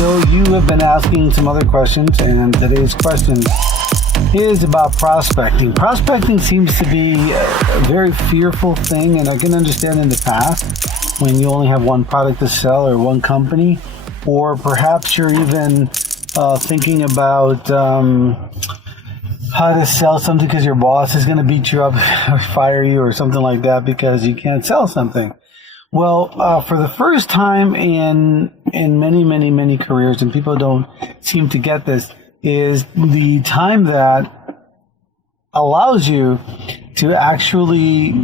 So you have been asking some other questions, and today's question is about prospecting. Prospecting seems to be a very fearful thing, and I can understand in the past when you only have one product to sell or one company, or perhaps you're even thinking about how to sell something because your boss is going to beat you up or fire you or something like that because you can't sell something. Well, for the first time in many careers, and people don't seem to get this, is the time that allows you to actually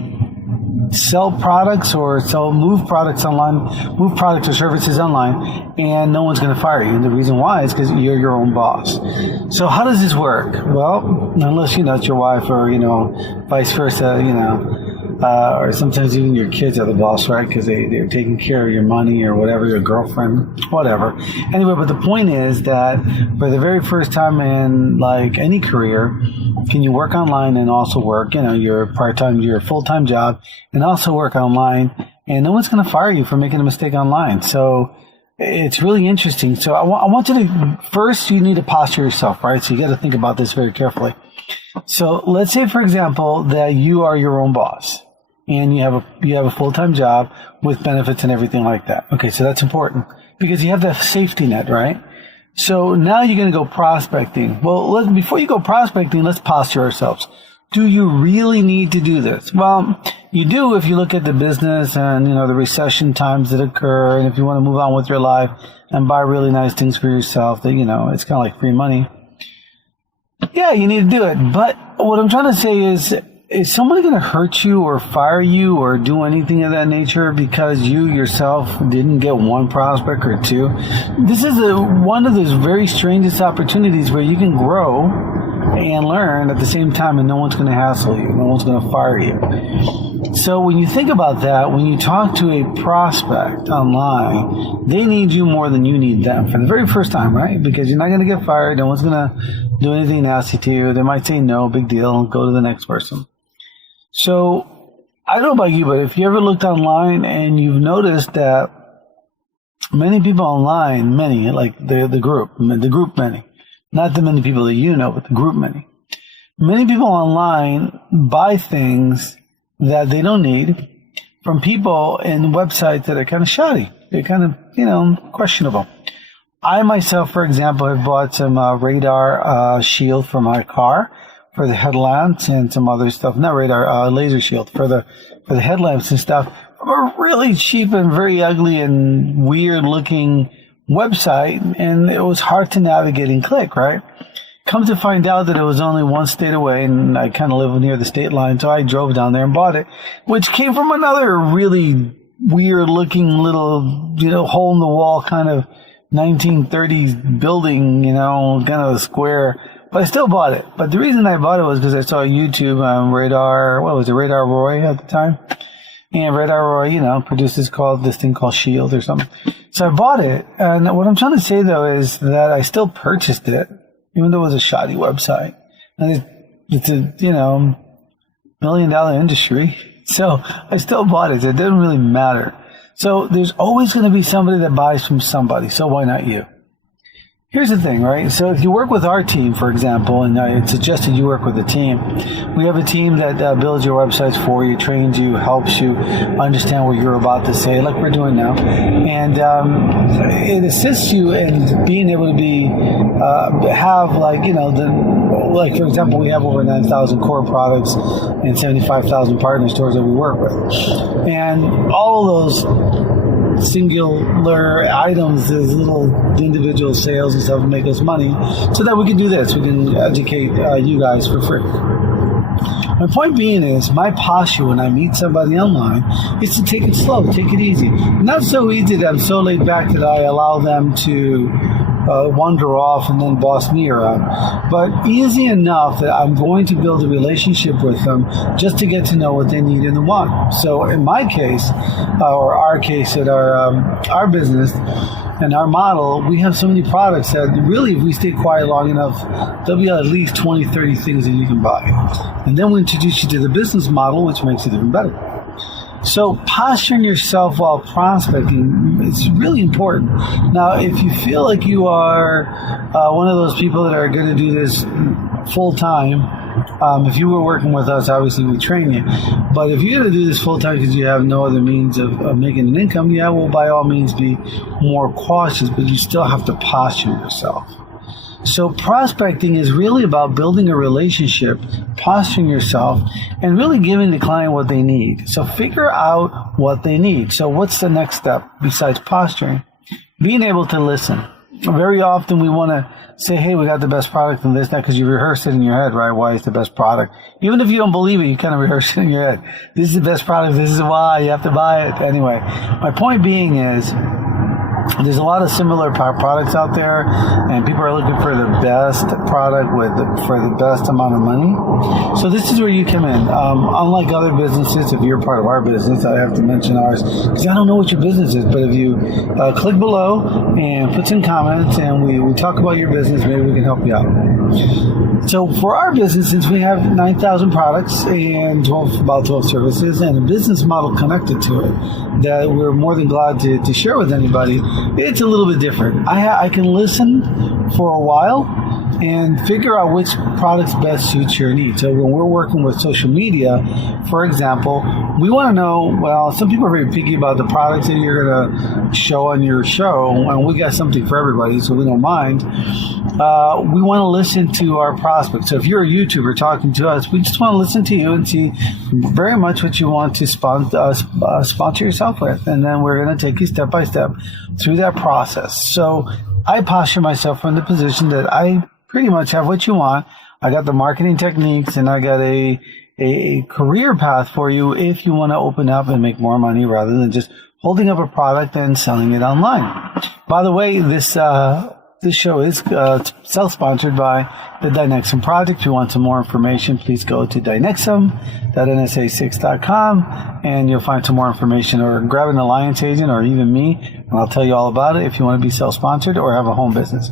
sell products or move products online, move products or services online, and no one's going to fire you. And the reason why is because you're your own boss. So how does this work? Well, unless, it's your wife or, vice versa, or sometimes even your kids are the boss, right? Because they're taking care of your money or whatever, your girlfriend, whatever. Anyway, but the point is that for the very first time in like any career, can you work online and also work, your part-time, your full-time job, and also work online, and no one's going to fire you for making a mistake online. So it's really interesting. So I want you to, first you need to posture yourself, right? So you got to think about this very carefully. So let's say, for example, that you are your own boss and you have a full-time job with benefits and everything like that. Okay, so that's important because you have that safety net, right? So now you're going to go prospecting. Well, before you go prospecting, let's posture ourselves. Do you really need to do this? Well, you do if you look at the business and, the recession times that occur, and if you want to move on with your life and buy really nice things for yourself that, it's kind of like free money. Yeah, you need to do it. But what I'm trying to say is somebody going to hurt you or fire you or do anything of that nature because you yourself didn't get one prospect or two? This is one of those very strangest opportunities where you can grow and learn at the same time, and no one's going to hassle you. No one's going to fire you. So when you think about that, when you talk to a prospect online, they need you more than you need them for the very first time, right? Because you're not going to get fired. No one's going to do anything nasty to you. They might say no, big deal, and go to the next person. So I don't know about you, but if you ever looked online and you've noticed that many people online, like the group many, not the many people that you know, but the group many people online buy things that they don't need from people in websites that are kind of shoddy. They're kind of, questionable. I myself, for example, have bought some radar shield for my car, for the headlamps and some other stuff. Not radar, laser shield for the headlamps and stuff from a really cheap and very ugly and weird looking website, and it was hard to navigate and click, right? Come to find out that it was only one state away, and I kind of live near the state line, so I drove down there and bought it, which came from another really weird looking little, hole in the wall kind of 1930s building, kind of a square. But I still bought it. But the reason I bought it was because I saw YouTube Radar Roy at the time. And Radar Roy, produces this thing called Shield or something. So I bought it. And what I'm trying to say, though, is that I still purchased it, even though it was a shoddy website. And it's a, $1 million industry. So I still bought it. It didn't really matter. So there's always going to be somebody that buys from somebody. So why not you? Here's the thing, right? So if you work with our team, for example, and I suggested you work with a team, we have a team that builds your websites for you, trains you, helps you understand what you're about to say, like we're doing now. And it assists you in being able to have like, for example, we have over 9,000 core products and 75,000 partner stores that we work with. And all of those singular items as little individual sales and stuff make us money so that we can do this. We can educate you guys for free. My point being is my posture when I meet somebody online is to take it slow, take it easy. Not so easy that I'm so laid back that I allow them to wander off and then boss me around, but easy enough that I'm going to build a relationship with them just to get to know what they need and want. So in my case, or our case at our business and our model, we have so many products that really, if we stay quiet long enough, there'll be at least 20, 30 things that you can buy. And then we introduce you to the business model, which makes it even better. So posturing yourself while prospecting It's really important. Now, if you feel like you are one of those people that are going to do this full time, if you were working with us, obviously we train you. But if you're going to do this full time because you have no other means of making an income, yeah, well, by all means be more cautious, but you still have to posture yourself. So prospecting is really about building a relationship, posturing yourself, and really giving the client what they need. So figure out what they need. So what's the next step besides posturing? Being able to listen. Very often we want to say, hey, we got the best product and this, that, because you rehearse it in your head, right? Why it's the best product. Even if you don't believe it, you kind of rehearse it in your head. This is the best product. This is why you have to buy it. Anyway, my point being is, there's a lot of similar products out there, and people are looking for the best product for the best amount of money. So this is where you come in. Unlike other businesses, if you're part of our business, I have to mention ours because I don't know what your business is. But if you click below and put some comments, and we talk about your business, maybe we can help you out. So for our business, since we have 9,000 products and about 12 services and a business model connected to it that we're more than glad to share with anybody, it's a little bit different. I can listen for a while and figure out which products best suits your needs. So when we're working with social media, for example, we want to know, well, some people are very picky about the products that you're going to show on your show, and we got something for everybody, so we don't mind. We want to listen to our prospects. So if you're a YouTuber talking to us, we just want to listen to you and see very much what you want to sponsor yourself with. And then we're going to take you step by step through that process. So I posture myself from the position that I pretty much have what you want. I got the marketing techniques, and I got a career path for you if you want to open up and make more money rather than just holding up a product and selling it online. By the way, this show is self-sponsored by the Dynexum Project. If you want some more information, please go to dynexum.nsa6.com and you'll find some more information, or grab an alliance agent or even me, and I'll tell you all about it if you want to be self-sponsored or have a home business.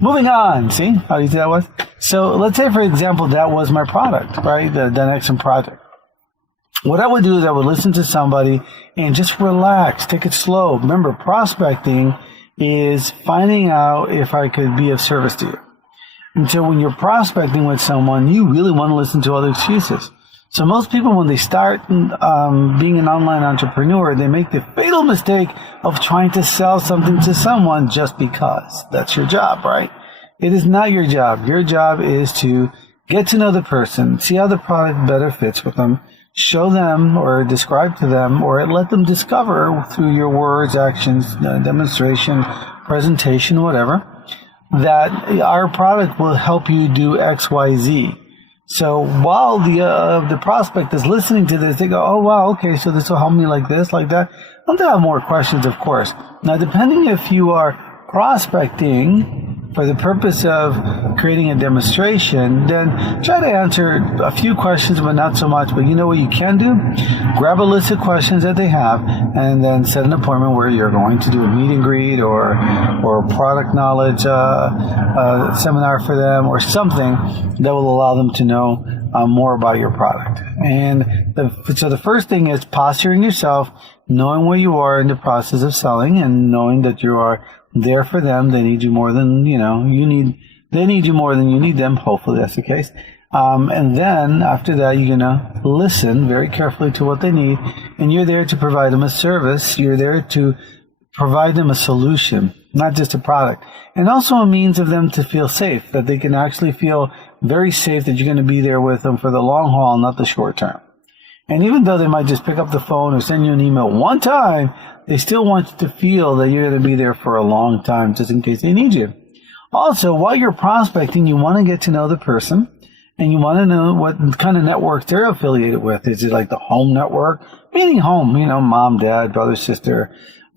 Moving on, see how easy that was? So let's say, for example, that was my product, right? The Dynexum Project. What I would do is I would listen to somebody and just relax, take it slow. Remember, prospecting is finding out if I could be of service to you. And so when you're prospecting with someone, you really want to listen to other excuses. So most people, when they start being an online entrepreneur, they make the fatal mistake of trying to sell something to someone just because. That's your job, right? It is not your job. Your job is to get to know the person, see how the product better fits with them, show them or describe to them, or let them discover through your words, actions, demonstration, presentation, whatever, that our product will help you do X, Y, Z. So while the prospect is listening to this, they go, oh, wow, okay, so this will help me like this, like that. And they'll have more questions, of course. Now, depending if you are prospecting for the purpose of creating a demonstration, then try to answer a few questions, but not so much. But you know what you can do? Grab a list of questions that they have, and then set an appointment where you're going to do a meet and greet or a product knowledge seminar for them, or something that will allow them to know more about your product. And so the first thing is posturing yourself, knowing where you are in the process of selling, and knowing that you are there for them. They need you more than they need you more than you need them. Hopefully that's the case. And then after that, you're gonna listen very carefully to what they need, and you're there to provide them a service. You're there to provide them a solution, not just a product, and also a means of them to feel safe, that they can actually feel very safe that you're going to be there with them for the long haul, not the short term. And even though they might just pick up the phone or send you an email one time, they still want you to feel that you're going to be there for a long time, just in case they need you. Also, while you're prospecting, you want to get to know the person, and you want to know what kind of network they're affiliated with. Is it like the home network? Meaning home, mom, dad, brother, sister,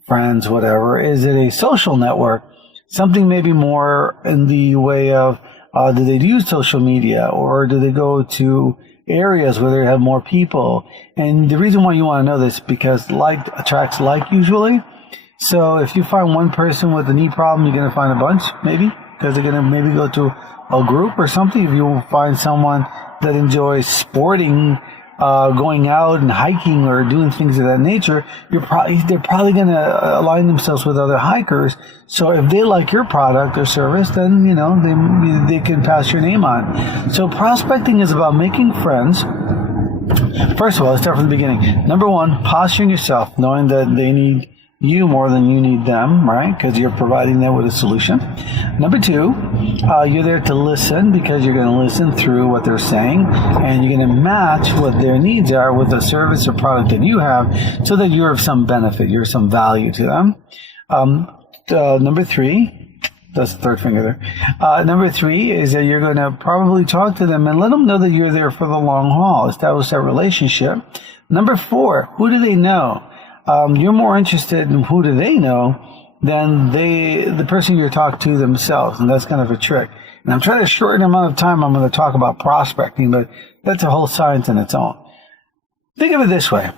friends, whatever. Is it a social network? Something maybe more in the way of, do they use social media, or do they go to areas where they have more people? And the reason why you want to know this is because like attracts like usually. So if you find one person with a knee problem, you're going to find a bunch, maybe, because they're going to maybe go to a group or something. If you find someone that enjoys sporting going out and hiking or doing things of that nature, they're probably going to align themselves with other hikers. So if they like your product or service, then, they can pass your name on. So prospecting is about making friends. First of all, let's start from the beginning. Number one, posturing yourself, knowing that they need you more than you need them, right? Because you're providing them with a solution. Number two, you're there to listen, because you're going to listen through what they're saying, and you're going to match what their needs are with the service or product that you have, so that you're of some benefit, you're of some value to them. Number three, that's the third finger there. Number three is that you're going to probably talk to them and let them know that you're there for the long haul, establish that relationship. Number four, who do they know? You're more interested in who do they know than the person you're talking to themselves. And that's kind of a trick. And I'm trying to shorten the amount of time I'm going to talk about prospecting, but that's a whole science in its own. Think of it this way.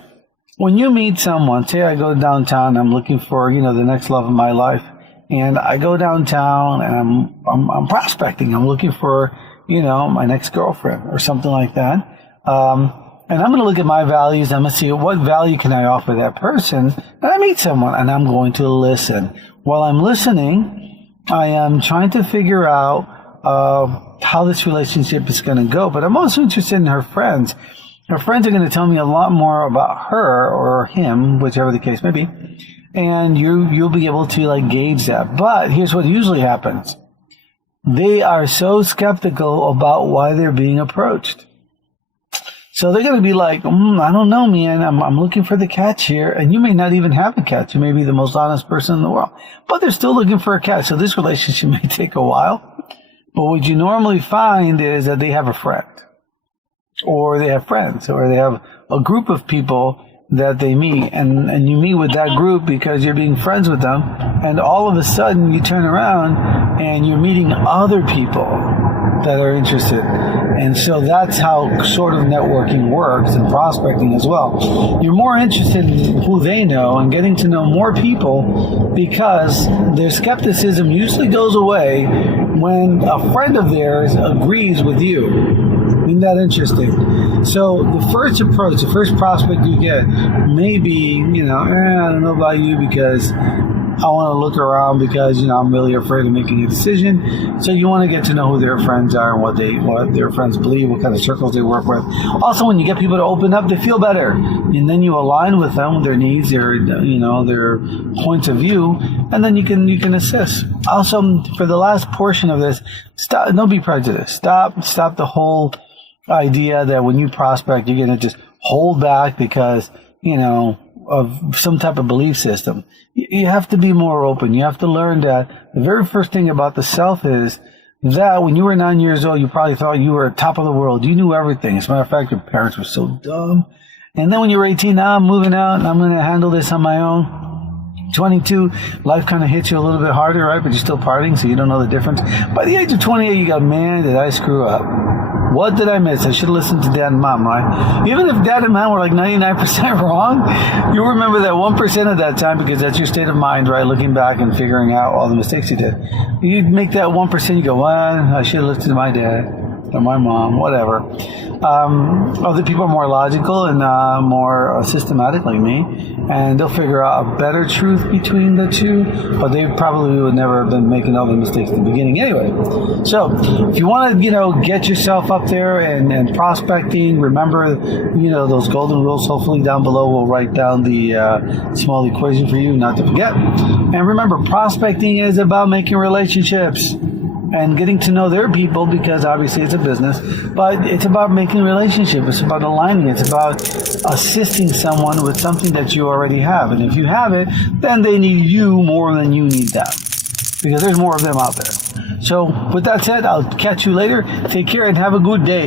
When you meet someone, say I go downtown, I'm looking for, the next love of my life. And I go downtown and I'm prospecting. I'm looking for, my next girlfriend or something like that. And I'm going to look at my values. I'm going to see what value can I offer that person. And I meet someone and I'm going to listen. While I'm listening, I am trying to figure out how this relationship is going to go. But I'm also interested in her friends. Her friends are going to tell me a lot more about her or him, whichever the case may be. And you'll be able to gauge that. But here's what usually happens. They are so skeptical about why they're being approached. So they're going to be like, I don't know, man. I'm looking for the catch here. And you may not even have a catch. You may be the most honest person in the world. But they're still looking for a catch. So this relationship may take a while. But what you normally find is that they have a friend. Or they have friends. Or they have a group of people that they meet. And you meet with that group because you're being friends with them. And all of a sudden you turn around and you're meeting other people that are interested. And so that's how sort of networking works, and prospecting as well. You're more interested in who they know and getting to know more people, because their skepticism usually goes away when a friend of theirs agrees with you. Isn't that interesting? So the first approach, the first prospect you get may be, I don't know about you because I want to look around because, I'm really afraid of making a decision. So you want to get to know who their friends are and what their friends believe, what kind of circles they work with. Also, when you get people to open up, they feel better. And then you align with them, their needs, their points of view, and then you can assist. Also, for the last portion of this, don't be prejudiced. Stop the whole idea that when you prospect, you're going to just hold back because, of some type of belief system. You have to be more open. You have to learn that the very first thing about the self is that when you were 9 years old, you probably thought you were top of the world. You knew everything. As a matter of fact, your parents were so dumb. And then when you were 18, now I'm moving out and I'm going to handle this on my own. 22, life kind of hits you a little bit harder, right? But you're still partying, so you don't know the difference. By the age of 28, you go, man, did I screw up? What did I miss? I should have listened to Dad and Mom, right? Even if Dad and Mom were 99% wrong, you remember that 1% of that time because that's your state of mind, right? Looking back and figuring out all the mistakes you did. You make that 1%, you go, well, I should have listened to my dad or my mom, whatever. Other people are more logical and more systematic like me, and they'll figure out a better truth between the two, but they probably would never have been making all the mistakes at the beginning anyway. So if you want to, get yourself up there and prospecting, remember, those golden rules. Hopefully down below we'll write down the small equation for you not to forget. And remember, prospecting is about making relationships and getting to know their people, because obviously it's a business, but it's about making a relationship. It's about aligning. It's about assisting someone with something that you already have. And if you have it, then they need you more than you need them, because there's more of them out there. So with that said, I'll catch you later. Take care and have a good day.